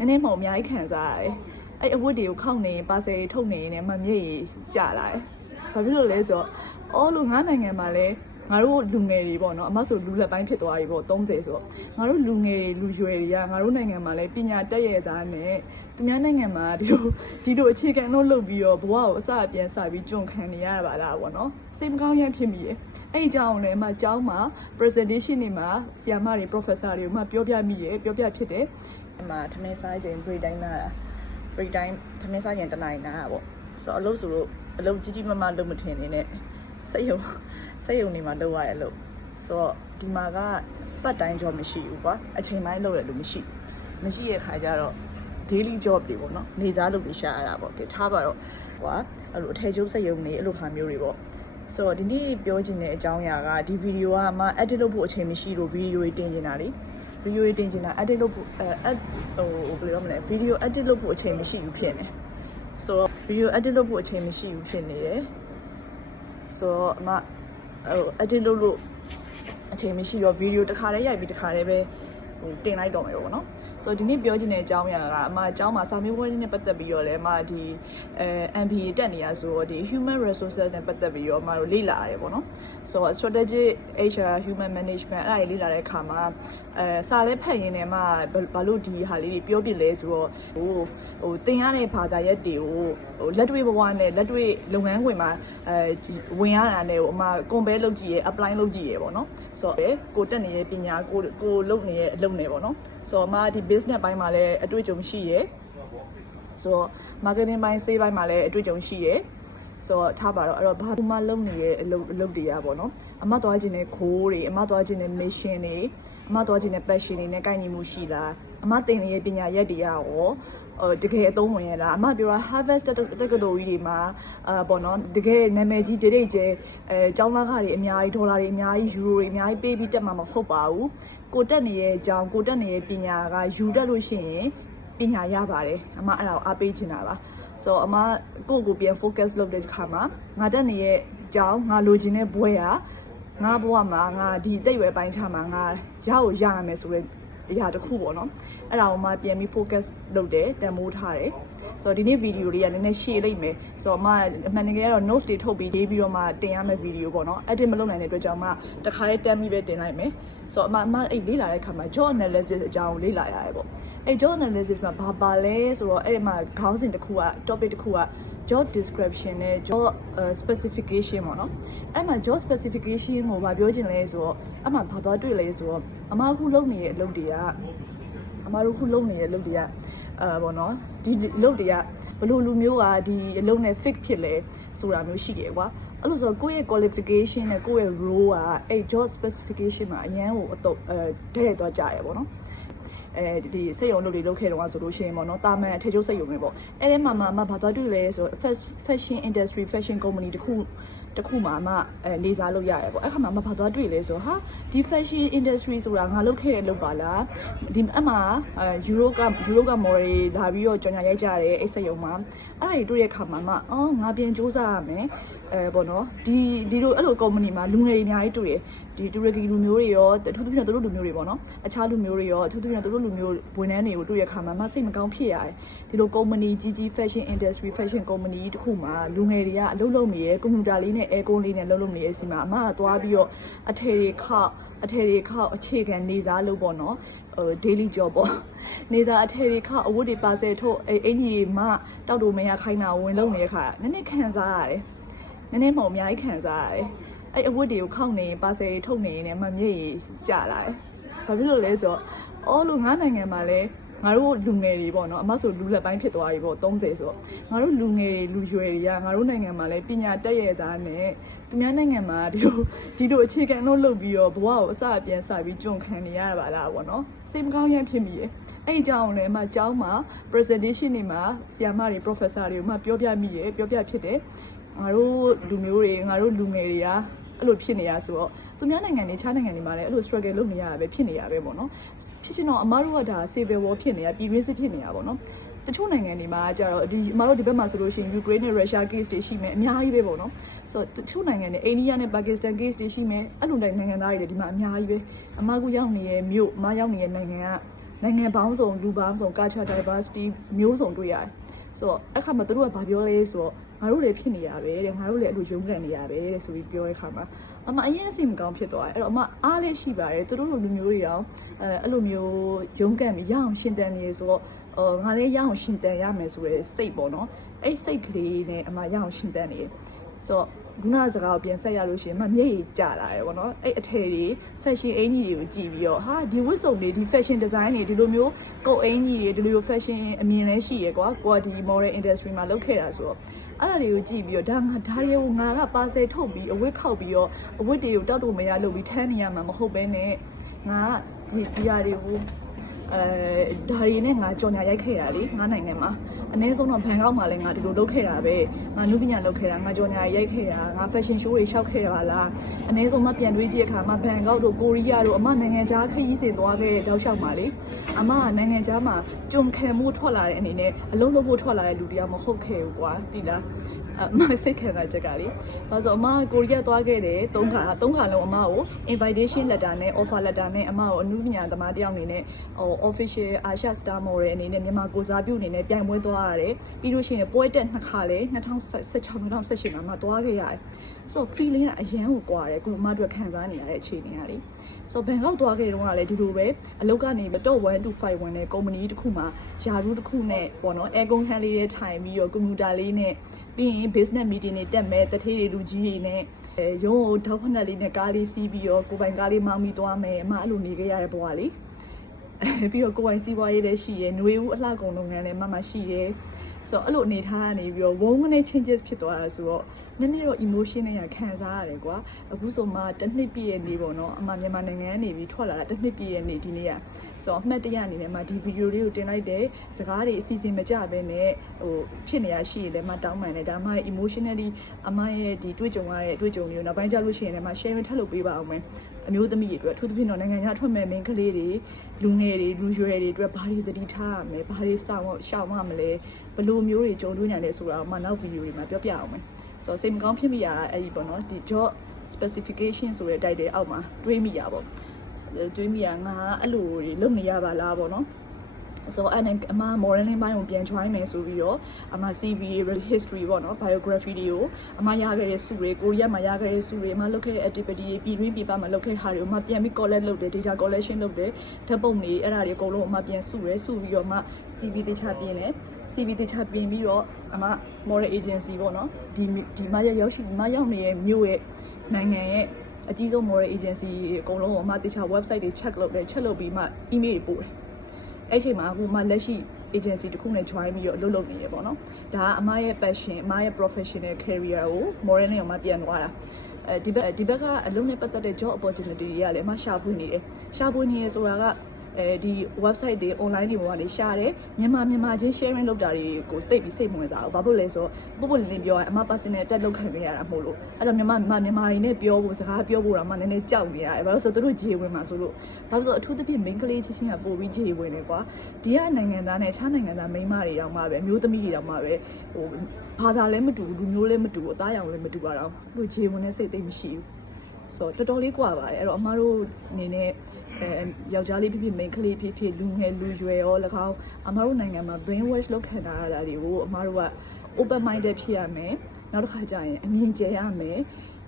နည်းနည်းမှအများကြီးခံစားရတယ်အဲ့အဝတ်တွေကိုခောက်နေပါဆယ်တွေထုတ်နေနေမှမျက်ရည်ကျလာတယ်ဘာဖြစ်လို့လဲဆိုတော့အော်လို့ငါနိုင်ငံမှာလဲငါတို့လူငယ်တွေပေါ့နော်အမဆိုလူလက်ပိုင်းဖြစ်သွားပြီပေါ့30ဆိုတော့ငါတို့လူငယ်တွေလူရွယ်တွေကငါတို့နိုင်ငံမှာလဲပညာတက်ရဲ့သားနဲ့သူများနိုင်ငံမှာဒီလိုဒီလိုအခြေခံလို့လုပ်ပြီးတော့ဘဝကိုအစအပြန်စပြီးကြုံခံနေရတာပါလားပေါ့နော်စိတ်မကောင်းရမ်းဖြစ်မိတယ်အဲ့ဒီအကြောင်းကိုလည်းအမအကြောင်းမှာ presentation တွေမှာဆရာမတွေ professor တွေကိုမှပြောပြမိရယ်ပြောပြဖြစ်တယ် အမထမင်းစားချိန် break time လာတာ break time ထမင်းစားချိန်တစ်နိုင်နာတာပေါ့ဆိုတော့အလုပ်ဆိုလို့အလုပ်ကြီးကြီးမားမားလုပ်မထင်နေနဲ့စက်ရုံစက်ရုံနေမှာလုပ်ရတယ်လို့ဆိုတော့ဒီမှာကပတ်တိုင်း job မရှိဘူးကွာအချိန်ပိုင်းလုပ်ရလို့မရှိဘူးမရှိတဲ့ခါကျတော့ daily job တွေပေါ့နော်နေစားလုပ်ပြီးရှာရတာပေါ့ကဲထားပါတော့ဟွာအဲ့လိုအထည်ချုပ်စက်ရုံနေအဲ့လိုခါမျိုးတွေပေါ့ဆိုတော့ဒီနေ့ပြောချင်တဲ့အကြောင်းအရာကဒီဗီဒီယိုကအမ edit လုပ်ဖို့အချိန်မရှိလို့ဗီဒီယိုတွေတင်နေတာလေ ဗီဒီယိုတွေတင်နေတာ edit လုပ်ဖို့အဲ add ဟိုဘယ်လိုပြောမလဲဗီဒီယို edit လုပ်ဖို့အချိန်မရှိဘူးဖြစ်နေဆိုတော့ဗီဒီယို edit လုပ်ဖို့အချိန်မရှိဘူးဖြစ်နေတယ်ဆိုတော့အမဟို edit လုပ်လို့အချိန်မရှိတော့ဗီဒီယိုတစ်ခါတည်းရိုက်ပြီးတစ်ခါတည်းပဲဟိုတင်လိုက်တော့မယ်ပေါ့နော်ဆိုတော့ဒီနေ့ပြောချင်တဲ့အကြောင်းအရာကအမအကြောင်းမှာစာမေးပွဲနဲ့ပတ်သက်ပြီးတော့လည်းအမဒီအဲ MBA တက်နေရဆိုတော့ဒီ human resources နဲ့ပတ်သက်ပြီးတော့အမတို့လေ့လာရတယ်ပေါ့နော်ဆိုတော့ strategic HR human management အဲ့ဒါတွေလေ့လာတဲ့အခါမှာအဲစာလည်းဖတ်ရင်းနဲ့မှဘာလို့ဒီဟာလေးတွေပြောပြလဲဆိုတော့ဟိုဟိုသင်ရတဲ့ဘာသာရပ်တွေကိုဟိုလက်တွေ့ဘဝနဲ့လက်တွေ့လုပ်ငန်းခွင်မှာအဲဝင်ရတာနဲ့ဟိုအမ compare လုပ်ကြည့်ရ apply လုပ်ကြည့်ရပေါ့နော်ဆိုတော့ကိုတက်နေတဲ့ပညာကိုကိုလုပ်နေတဲ့အလုပ်နဲ့ပေါ့နော်ဆိုတော့အမဒီ business ဘိုင်းမှာလည်းအတွေ့အကြုံရှိရယ်ဆိုတော့ marketing ဘိုင်း sales ဘိုင်းမှာလည်းအတွေ့အကြုံရှိရယ် ဆိုတော့ထားပါတော့အဲ့တော့ဘာမှလုပ်နေရဲ့အလုပ်အလုပ်တွေကပေါ့နော်အမသွားခြင်းနဲ့ခိုးတွေအမသွားခြင်းနဲ့ mission တွေအမသွားခြင်းနဲ့ passion တွေနဲ့ကိုက်ညီမှုရှိလားအမတင်နေတဲ့ပညာရက်တွေကရောဟိုတကယ်အသုံးဝင်ရလားအမပြောတာ harvest တက္ကသိုလ်ကြီးတွေမှာအာပေါ့နော်တကယ်နာမည်ကြီးဒိတ်ဒိတ်ကျဲအဲကျောင်းသားခတွေအများကြီးဒေါ်လာတွေအများကြီးယူရိုတွေအများကြီးပေးပြီးတက်မှာမဟုတ်ပါဘူးကိုတက်နေတဲ့အကြောင်းကိုတက်နေတဲ့ပညာကယူတက်လို့ရှိရင် ပညာရပါတယ်အမအဲ့ဒါကိုအားပေးချင်တာပါဆိုတော့အမကိုယ့်ကိုပြန် focus လုပ်တဲ့ခါမှာငါတက်နေရဲ့အကြောင်းငါလိုချင်တဲ့ဘွဲကငါဘဝမှာငါဒီတိတ်ရွယ်ပိုင်းချမှာငါရကိုရရမယ်ဆိုတော့ အရာတစ်ခုပေါ့နော်အဲ့ဒါကိုမှပြန်ပြီး focus လုပ်တယ်တန်မိုးထားတယ်ဆိုတော့ဒီနေ့ဗီဒီယိုလေးကနည်းနည်းရှေ့လိုက်မယ်ဆိုတော့မှအမှန်တကယ်ကတော့ notes တွေထုတ်ပြီးရေးပြီးတော့မှတင်ရမယ့်ဗီဒီယိုပေါ့နော် edit မလုပ်နိုင်တဲ့အတွက်ကြောင့်မှတခါလေးတမ်းပြီးပဲတင်လိုက်မယ်ဆိုတော့အမှအမှအဲ့လေ့လာတဲ့အခါမှာ job analysis အကြောင်းကိုလေ့လာရတယ်ပေါ့အဲ့ job analysis မှာဘာပါလဲဆိုတော့အဲ့ဒီမှာခေါင်းစဉ်တစ်ခုက topic တစ်ခုက job description နဲ့ job uh, specification ပေါ့နော်အဲ့မှာ job specification ကိုဗာပြောချင်လဲဆိုတော့အဲ့မှာဘာသွားတွေ့လဲဆိုတော့အမအခုလုပ်နေတဲ့အလုပ်တွေကအမတို့အခုလုပ်နေတဲ့အလုပ်တွေကအာပေါ့နော်ဒီအလုပ်တွေကဘလို့လူမျိုးကဒီအလုပ်နဲ့ fit ဖြစ်လဲဆိုတာမျိုးရှိတယ်ကွာအဲ့လိုဆိုကိုယ့်ရဲ့ qualification နဲ့ကိုယ့်ရဲ့ role ကအဲ့ job specification မှာအရန်ကိုအတော့အဲတဲ့တဲ့တော့ကြရပေါ့နော် အဲဒီစက်ရုံလုပ်တွေလုပ်ခဲ့တော့ဆိုလို့ရှိရင်ပေါ့နော်တာမန်အထည်ချုပ်စက်ရုံတွေပေါ့အဲ့ဒီမှာမှမဘာသွားတွေ့လဲဆိုတော့ fashion industry fashion company တခု တခုမှမအဲလေးစားလို့ရတယ်ပေါ့အဲ့ခါမှာမဘာသွားတွေ့လဲဆိုတော့ဟာဒီ fashion industry ဆိုတာငါလုပ်ခဲ့တဲ့လုပ်ပါလားဒီအမှအဲယူရိုကယူရိုက model တွေလာပြီးတော့ကြော်ညာရိုက်ကြတယ်အဲ့စက်ရုံမှာအဲ့ဒါတွေတွေ့တဲ့ခါမှာမှအော်ငါပြန်စူးစမ်းရမယ်အဲပေါ့နော်ဒီဒီလိုအဲ့လို company မှာလူငယ်တွေအများကြီးတွေ့တယ်ဒီတူရကီလူမျိုးတွေရောအထူးသဖြင့်သူတို့လူမျိုးတွေပေါ့နော်အခြားလူမျိုးတွေရောအထူးသဖြင့်သူတို့လူမျိုးဝန်ထမ်းတွေကိုတွေ့ရခါမှာမစိတ်မကောင်းဖြစ်ရတယ်ဒီလို company ကြီးကြီး fashion industry fashion company တခုမှာလူငယ်တွေကအလုပ်လုပ်နေရဲကွန်ပျူတာလေးနဲ့ aircon လေးနဲ့လုပ်လုပ်နေရဲစီမှာအမကသွားပြီးတော့အထည်တွေခောက်အထည်တွေခောက်အခြေခံနေစားလုပ်ပေါ့နော်ဟို daily job ပေါ့နေစားအထည်တွေခောက်အဝတ်တွေပါဆယ်ထုတ်အင်ကြီးမတောက်တူမရခိုင်းတာဝင်လုပ်နေတဲ့ခါနည်းနည်းခံစားရတယ်နည်းနည်းမှအများကြီးခံစားရတယ်အဲ့အဝတ်တွေကိုခောက်နေပါဆယ်ထုတ်နေနေမှမျက်ရည်ကျလာတယ်ဘာဖြစ်လို့လဲဆိုတော့အော်လို့ငါနိုင်ငံမှာလဲ ငါတို့လူငယ်တွေပေါ့နော်အမဆိုလူလက်ပိုင်းဖြစ်သွားပြီပေါ့30ဆိုတော့ငါတို့လူငယ်တွေလူရွယ်တွေကငါတို့နိုင်ငံမှာလည်းပညာတက်ရဲ့သားနဲ့သူများနိုင်ငံမှာဒီလိုဒီလိုအခြေခံလို့လုပ်ပြီးတော့ဘဝကိုအစအပြန်စပြီးကြုံခံနေရတာပါလားပေါ့နော်စိတ်မကောင်းရမ်းဖြစ်မိရဲ့အဲ့ဒီအကြောင်းကိုလည်းအမအကြောင်းမှာ presentation တွေမှာဆရာမတွေ professor တွေကိုမှပြောပြမိရဲ့ပြောပြဖြစ်တယ်ငါတို့လူမျိုးတွေငါတို့လူငယ်တွေကအဲ့လိုဖြစ်နေရဆိုတော့သူများနိုင်ငံတွေခြားနိုင်ငံတွေမှာလည်းအဲ့လို struggle လုပ်နေရတာပဲဖြစ်နေရပဲပေါ့နော် ဖြစ်ချင်တော့အမားတို့ကဒါ civil war ဖြစ်နေတာပြည်တွင်းစစ်ဖြစ်နေတာပေါ့နော်တချို့နိုင်ငံတွေမှာကျတော့ဒီအမားတို့ဒီဘက်မှာဆိုလို့ရှိရင် Ukraine နဲ့ Russia case တွေရှိမယ်အများကြီးပဲပေါ့နော်ဆိုတော့တချို့နိုင်ငံတွေအိန္ဒိယနဲ့ Pakistan case တွေရှိမယ်အဲ့လိုနိုင်ငံသားတွေလည်းဒီမှာအများကြီးပဲအမားကရောက်နေတဲ့မြို့အမားရောက်နေတဲ့နိုင်ငံကနိုင်ငံပေါင်းစုံလူပေါင်းစုံ culture diversity မျိုးစုံတွေ့ရတယ်ဆိုတော့အဲ့ခါမှာသူတို့ကဘာပြောလဲဆိုတော့ငါတို့လည်းဖြစ်နေရပဲတဲ့ငါတို့လည်းအဲ့လိုရုန်းကန်နေရပဲတဲ့ဆိုပြီးပြောတဲ့ခါမှာ အမအရင်အစီမကောင်းဖြစ်သွားတယ်အဲ့တော့အမအားလည်းရှိပါတယ်သူတို့လိုလူမျိုးတွေတောင်အဲအဲ့လိုမျိုးရုန်းကန်ပြီးရအောင်ရှင်တန်နေဆိုတော့အော်ငါလည်းရအောင်ရှင်တန်ရမယ်ဆိုတဲ့စိတ်ပေါ့နော်အဲ့စိတ်ကလေးနဲ့အမရအောင်ရှင်တန်နေတယ်ဆိုတော့ခုနစကားကိုပြန်ဆက်ရလို့ရှိရင်မမျက်ရည်ကျလာတယ်ပေါ့နော်အဲ့အထည်တွေ fashion အင်ကြီးတွေကိုကြည့်ပြီးတော့ဟာဒီဝတ်စုံတွေဒီ fashion design တွေဒီလိုမျိုးကုတ်အင်ကြီးတွေဒီလိုမျိုး fashion အမြင်လဲရှိရယ်ကွာကိုကဒီ model industry မှာလုပ်ခဲ့တာဆိုတော့ အဲ့ဒါတွေကိုကြည့်ပြီးတော့ဒါငါဒါတွေကိုငါကပါဆယ်ထုတ်ပြီးအဝတ်ခောက်ပြီးတော့အဝတ်တွေကိုတောက်တော့မရလုပ်ပြီးထမ်းနေရမှာမဟုတ်ဘဲနဲ့ငါကဒီဒီဟာတွေကိုအဲဒါရီနဲ့ငါကြော်ညာရိုက်ခဲ့တာလေငါနိုင်ငံမှာ အနည်းဆုံးတော့ဘန်ကောက်မှာလည်းငါဒီလိုလုပ်ခဲ့တာပဲငါနုပညာလုပ်ခဲ့တာငါကြော်ညာရိုက်ခဲ့တာငါ fashion show တွေရှောက်ခဲ့တာပါလားအနည်းဆုံးမပြန်တွေးကြည့်တဲ့အခါမှာဘန်ကောက်တို့ကိုရီးယားတို့အမနိုင်ငံခြားခရီးစဉ်သွားခဲ့တဲ့တောက်လျှောက်မှာလေအမကနိုင်ငံခြားမှာကြုံခံမှုထွက်လာတဲ့အနေနဲ့အလုံးလုံးဖို့ထွက်လာတဲ့လူတရားမဟုတ်ခဲ့ဘူးကွာတိလားအမစိတ်ခံစားချက်ကလေဘာလို့ဆိုအမကိုရီးယားသွားခဲ့တယ်၃ခါ၃ခါလုံးအမကို invitation letter နဲ့ offer letter နဲ့အမကိုအနုပညာသမားတယောက်အနေနဲ့ဟို official Asia Star Model အနေနဲ့မြန်မာကိုစားပြုအနေနဲ့ပြိုင်ပွဲသွားရတယ်ပြီးလို့ရှိရင်ပွဲတက်နှစ်ခါလေ2016 2018မှာမှသွားခဲ့ရတယ်ဆိုတော့ feeling ကအရန်ကိုကွာတယ်ကိုအမတို့ခံစားနေရတဲ့အခြေအနေကလေဆိုတော့ဘန်ကောက်သွားခဲ့တုန်းကလည်းဒီလိုပဲအလုပ်ကနေတော့1 to 5ဝင်တဲ့ company တစ်ခုမှာယာရူးတစ်ခုနဲ့ပေါ့နော် air con ဟန်လေးတွေထိုင်ပြီးတော့ computer လေးနဲ့ပြီးရင် business meeting တွေတက်မယ်တထေးတွေလူကြီးတွေနဲ့အဲရုံးကိုထောက်ဖက်နဲ့လေးနဲ့ကားလေးစီးပြီးတော့ကိုယ်ပိုင်ကားလေးမောင်းပြီးသွားမယ်အမအဲ့လိုနေခဲ့ရတဲ့ဘဝလေး ပြီးတော့ကိုယ်ပိုင်စီးပွားရေးလည်းရှိရယ်ຫນွေဦးအလှကုန်လုပ်ငန်းလည်းမမရှိရယ်ဆိုတော့အဲ့လိုအနေထားကနေပြီးတော့ဝုန်းကနေ changes ဖြစ်သွားတာဆိုတော့နည်းနည်းတော့ emotion နဲ့ရခံစားရတယ်ကွာအခုဆိုမှတစ်နှစ်ပြည့်ရဲ့နေ့ပေါ့နော်အမမြန်မာနိုင်ငံကနေပြီးထွက်လာတာတစ်နှစ်ပြည့်ရဲ့နေ့ဒီနေ့ကဆိုတော့အမှတ်တရအနေနဲ့မှဒီ video လေးကိုတင်လိုက်တဲ့စကားတွေအစီအစဉ်မကြဘဲနဲ့ဟိုဖြစ်နေရရှိရလည်းမတောင်းပန်နဲ့ဒါမှ emotionally အမရဲ့ဒီတွေ့ကြုံရတဲ့အတွေ့အကြုံတွေကိုနောက်ပိုင်းကျလို့ရှိရင်လည်းမ share ထပ်လုပ်ပေးပါအောင်မယ် အမျိုးသမီးတွေအတွက်အထူးသဖြင့်တော့နိုင်ငံခြားထွက်မဲ့မင်းကလေးတွေလူငယ်တွေလူရွယ်တွေအတွက်ဘာတွေသတိထားရမလဲဘာတွေစောင့်ရှောင်ရမလဲဘယ်လိုမျိုးတွေကြုံတွေ့နိုင်လဲဆိုတာကိုမှနောက်ဗီဒီယိုတွေမှာပြောပြအောင်မယ်ဆိုတော့စိတ်မကောင်းဖြစ်မိရတာအဲ့ဒီပေါ့နော်ဒီ job specification ဆိုတဲ့ title အောက်မှာတွေးမိရပေါ့တွေးမိရငါအဲ့လိုတွေလုပ်နေရပါလားပေါ့နော် ဆိုတော့အဲ့နဲ့အမ modeling ဘိုင်းကိုပြန် join မယ်ဆိုပြီးတော့အမ CV history ပေါ့နော် biography တွေကိုအမရခဲ့တဲ့စုတွေကိုရီးယားမှာရခဲ့တဲ့စုတွေအမလုပ်ခဲ့တဲ့ activity တွေပြည်တွင်းပြည်ပမှာလုပ်ခဲ့တဲ့ဟာတွေကိုအမပြန်ပြီး collect လုပ်တယ် data collection လုပ်တယ်ဓာတ်ပုံတွေအဲ့ဒါတွေအကုန်လုံးအမပြန်စုတယ်စုပြီးတော့အမ CV တေချာပြင်တယ် CV တေချာပြင်ပြီးတော့အမ model agency ပေါ့နော်ဒီဒီမှာရောက်ရှိဒီမှာရောက်နေတဲ့မြို့ရဲ့နိုင်ငံရဲ့အကြီးဆုံး model agency အကုန်လုံးကိုအမတေချာ website တွေ check လုပ်တယ် check လုပ်ပြီးမှ email တွေပို့တယ် အဲ့ချိန်မှာအခုမှလက်ရှိ agency တစ်ခုနဲ့ join ပြီးတော့အလုပ်လုပ်နေရပေါ့နော်ဒါကအမရဲ့ passion အမရဲ့ professional career ကို modeling ကိုမှပြန်သွားတာအဲဒီဘက်ဒီဘက်ကအလုပ်နဲ့ပတ်သက်တဲ့ job opportunity တွေကလည်းအမရှာဖွေနေတယ်ရှာဖွေနေရဆိုတာက အဲဒီ website တွေ online တွေပေါ်ကနေရှာတယ်မြန်မာမြန်မာချင်း sharing လုပ်တာတွေကိုတိတ်ပြီးစိတ်မဝင်စားဘူးဘာဖြစ်လဲဆိုတော့ပုပ်ပုလင်းပြောရင်အမ personal တက်လုပ်ခံနေရတာမဟုတ်လို့အဲ့တော့မြန်မာမြန်မာမြန်မာတွေနဲ့ပြောဖို့စကားပြောဖို့တော့မှနည်းနည်းကြောက်နေရတယ်ဘာလို့ဆိုတော့သူတို့ဂျေဝင်မှာဆိုလို့ဘာလို့ဆိုအထူးသဖြင့် main ကလေးချင်းချင်းကပို့ပြီးဂျေဝင်နေကွာဒီကနိုင်ငံသားနဲ့ခြားနိုင်ငံသားမိန်းမတွေတောင်မှပဲမျိုးသမီးတွေတောင်မှပဲဟိုဘာသာလည်းမတူဘူးလူမျိုးလည်းမတူဘူးအသားရောင်လည်းမတူပါတော့သူဂျေဝင်တဲ့စိတ်သိမ့်မရှိဘူး ဆိုတော့တော်တော်လေးကွာပါတယ်အဲ့တော့အမတို့အနေနဲ့အဲယောက်ျားလေးဖြစ်ဖြစ်မိန်းကလေးဖြစ်ဖြစ်လူငယ်လူရွယ်ရော၎င်းအမတို့နိုင်ငံမှာ brain wash လုပ်ခံထားရတာတွေကိုအမတို့က open minded ဖြစ်ရမယ်နောက်တစ်ခါကျရင်အမြင်ကျရမယ်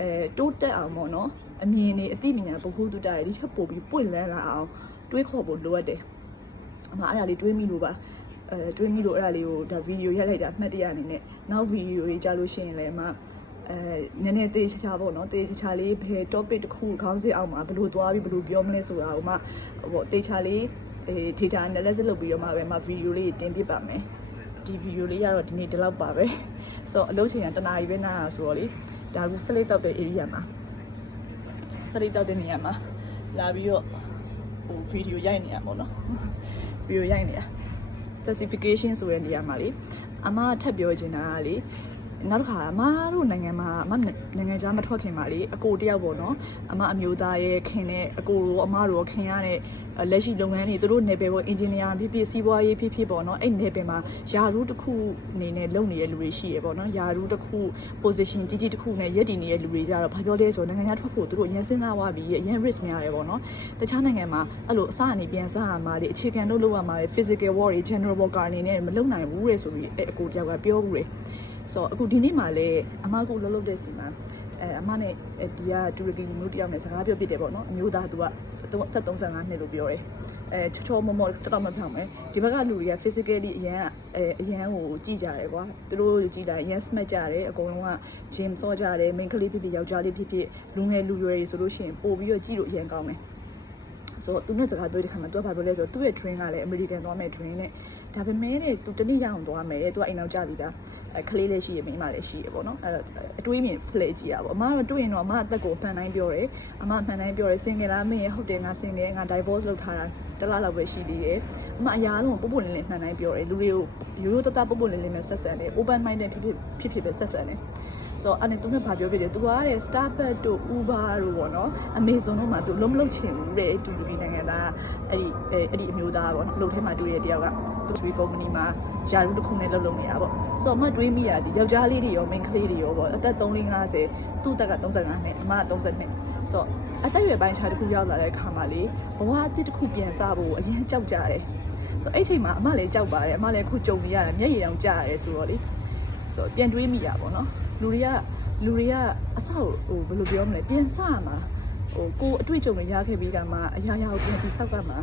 အဲတိုးတက်အောင်ပေါ့နော်အမြင်တွေအသိဉာဏ်ဗဟုသုတတွေဒီထက်ပိုပြီးပွင့်လန်းလာအောင်တွေးခေါ်ဖို့လိုအပ်တယ်အမအဲ့ဒါလေးတွေးမိလို့ပါအဲတွေးမိလို့အဲ့ဒါလေးကိုဒါဗီဒီယိုရိုက်လိုက်တာအမှတ်တရအနေနဲ့နောက်ဗီဒီယိုတွေကြလို့ရှိရင်လည်းအမ အဲနည်းနည်းတေးချာချာပေါ့နော်တေးချာချာလေးဘယ် topic တစ်ခုခေါင်းစဉ်အောက်မှာဘယ်လိုသွားပြီးဘယ်လိုပြောမလဲဆိုတာကိုမှဟိုတေးချာလေးအဲ data analysis လုပ်ပြီးတော့မှပဲမှဗီဒီယိုလေးတင်ပြပါမယ်ဒီဗီဒီယိုလေးကတော့ဒီနေ့ဒီလောက်ပါပဲဆိုတော့အလုပ်ချိန်ကတနားရီပဲနားရဆိုတော့လေဒါကူစလိတ်တောက်တဲ့ area မှာစလိတ်တောက်တဲ့နေရာမှာလာပြီးတော့ဟိုဗီဒီယိုရိုက်နေရပေါ့နော်ဗီဒီယိုရိုက်နေရ specification ဆိုတဲ့နေရာမှာလေအမထပ်ပြောချင်တာကလေ နောက်တစ်ခါအမတို့နိုင်ငံမှာအမနိုင်ငံခြားမထွက်ခင်ပါလေအကိုတယောက်ပေါ့နော်အမအမျိုးသားရဲ့ခင်တဲ့အကိုရောအမတို့ရောခင်ရတဲ့လက်ရှိလုပ်ငန်းတွေသူတို့နယ်ပယ်ပေါ့အင်ဂျင်နီယာဖြစ်ဖြစ်စီးပွားရေးဖြစ်ဖြစ်ပေါ့နော်အဲ့နယ်ပယ်မှာယာရူးတစ်ခုအနေနဲ့လုပ်နေတဲ့လူတွေရှိရပေါ့နော်ယာရူးတစ်ခု position ကြီးကြီးတစ်ခုနဲ့ရက်တည်နေတဲ့လူတွေကြတော့ဘာပြောလဲဆိုတော့နိုင်ငံခြားထွက်ဖို့သူတို့အရင်စဉ်းစားသွားပြီးအရင် risk များတယ်ပေါ့နော်တခြားနိုင်ငံမှာအဲ့လိုအစအနေပြန်စားရမှာတွေအခြေခံလို့လုပ်ရမှာတွေ physical work တွေ general worker အနေနဲ့မလုပ်နိုင်ဘူးလေဆိုပြီးအဲ့အကိုတယောက်ကပြောဘူးလေ ဆိုတော့အခုဒီနေ့မှလည်းအမကူလှုပ်လှုပ်တဲ့စီမှာအဲအမနဲ့ဒီကတူရကီလူမျိုးတယောက်နဲ့စကားပြောပြတယ်ပေါ့နော်အမျိုးသားသူက35နှစ်လို့ပြောတယ်အဲချောချောမောမောတော်တော်မဖောင်မယ်ဒီဘက်ကလူတွေက physically အရန်အဲအရန်ကိုကြည်ကြတယ်ကွာသူတို့ကြည်တာအရန် smart ကြတယ်အကုန်လုံးက gym စောကြတယ် main ကလေးဖြစ်ဖြစ်ယောက်ျားလေးဖြစ်ဖြစ်လူငယ်လူရွယ်တွေဆိုလို့ရှိရင်ပို့ပြီးတော့ကြည်လို့အရန်ကောင်းတယ်ဆိုတော့သူနဲ့စကားပြောတဲ့ခါမှာသူကဘာပြောလဲဆိုတော့သူ့ရဲ့ train ကလည်း American သွားမဲ့ train နဲ့ ဒါပေမဲ့တဲ့သူတနေ့ရအောင်သွားမယ်တဲ့သူကအိမ်နောက်ကြပြီးသားအဲကလေးလည်းရှိရမိန်းမလည်းရှိရပေါ့နော်အဲ့တော့အတွေးမြင်ဖလဲကြည့်ရပါအမကတော့တွေ့ရင်တော့အမအသက်ကိုအမှန်တိုင်းပြောတယ်အမအမှန်တိုင်းပြောတယ် single လားမင်းရဟုတ်တယ်ငါ single ငါ divorce လုပ်ထားတာတစ်လားလောက်ပဲရှိသေးတယ်အမအရာလုံးပုပ်ပုလင်းလင်းမှန်တိုင်းပြောတယ်လူတွေကိုရိုးရိုးတတပုပ်ပုလင်းလင်းပဲဆက်ဆံတယ် open minded ဖြစ်ဖြစ်ဖြစ်ဖြစ်ပဲဆက်ဆံတယ် ဆိုတော့အဲ့နဲ့သူကဘာပြောပြတယ်သူကတဲ့ Starbucks တို့ Uber တို့ပေါ့နော် Amazon တို့မှာသူလုံးမလုံးချင်ဘူးတဲ့တူတူဒီနိုင်ငံသားအဲ့ဒီအဲ့ဒီအမျိုးသားပေါ့နော်အလုပ်ထဲမှာတွေ့ရတဲ့တယောက်ကသူ့ customer company မှာယာရုတစ်ခုနဲ့လုပ်လုပ်နေတာပေါ့ဆိုတော့အမတွေးမိတာဒီယောက်ျားလေးတွေရော main ကလေးတွေရောပေါ့အသက်350သူ့တက်က35နှစ်အမက30နှစ်ဆိုတော့အသက်အရွယ်ပိုင်းခြားတစ်ခုရောက်လာတဲ့အခါမှာလေဘဝအသစ်တစ်ခုပြန်စဖို့အရင်ကြောက်ကြတယ်ဆိုတော့အဲ့ချိန်မှာအမလည်းကြောက်ပါတယ်အမလည်းအခုကြုံနေရတယ်မျက်ရည်တောင်ကျရတယ်ဆိုတော့လေဆိုတော့ပြန်တွေးမိတာပေါ့နော် လူတွေကလူတွေကအဆောက်ဟိုဘယ်လိုပြောမလဲပြန်စမှာဟိုကိုအတွေ့အကြုံတွေရခဲ့ပြီးကမှအရာရာကိုပြန်ပြီးဆောက်ကမှ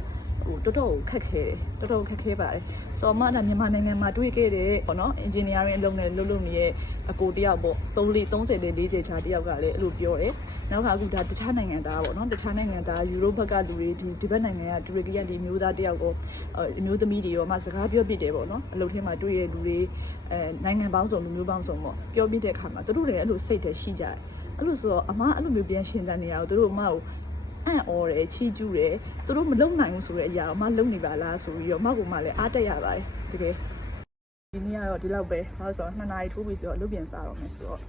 ဟိုတော်တော်ခက်ခဲတယ်တော်တော်ခက်ခဲပါတယ်ဆိုတော့အမကမြန်မာနိုင်ငံမှာတွေ့ခဲ့တဲ့ပေါ့နော် engineering အလုပ်နဲ့လုပ်လို့နေရဲ့အကိုတယောက်ပေါ့3 30နဲ့40ချာတယောက်ကလည်းအဲ့လိုပြောတယ်နောက်ကအခုဒါတခြားနိုင်ငံသားပေါ့နော်တခြားနိုင်ငံသားယူရိုဘက်ကလူတွေဒီဒီဘက်နိုင်ငံကတူရကီကဒီမျိုးသားတယောက်ကိုအမျိုးသမီးတွေရောမှစကားပြောပြတယ်ပေါ့နော်အလုပ်ထဲမှာတွေ့တဲ့လူတွေအဲနိုင်ငံပေါင်းစုံလူမျိုးပေါင်းစုံပေါ့ပြောပြတဲ့အခါမှာသူတို့လည်းအဲ့လိုစိတ်တွေရှိကြတယ်အဲ့လိုဆိုတော့အမအဲ့လိုမျိုးပြန်ရှင်းတဲ့နေရာကိုသူတို့အမကို အံ့ဩတယ်ချီးကျူးတယ်သူတို့မလုံနိုင်ဘူးဆိုတဲ့အရာအမလုံနေပါလားဆိုပြီးတော့အမကမှလည်းအားတက်ရပါတယ်တကယ်ဒီနေ့ကတော့ဒီလောက်ပဲဟောဆိုတော့2နာရီထိုးပြီဆိုတော့အလုပ်ပြန်စားတော့မယ်ဆိုတော့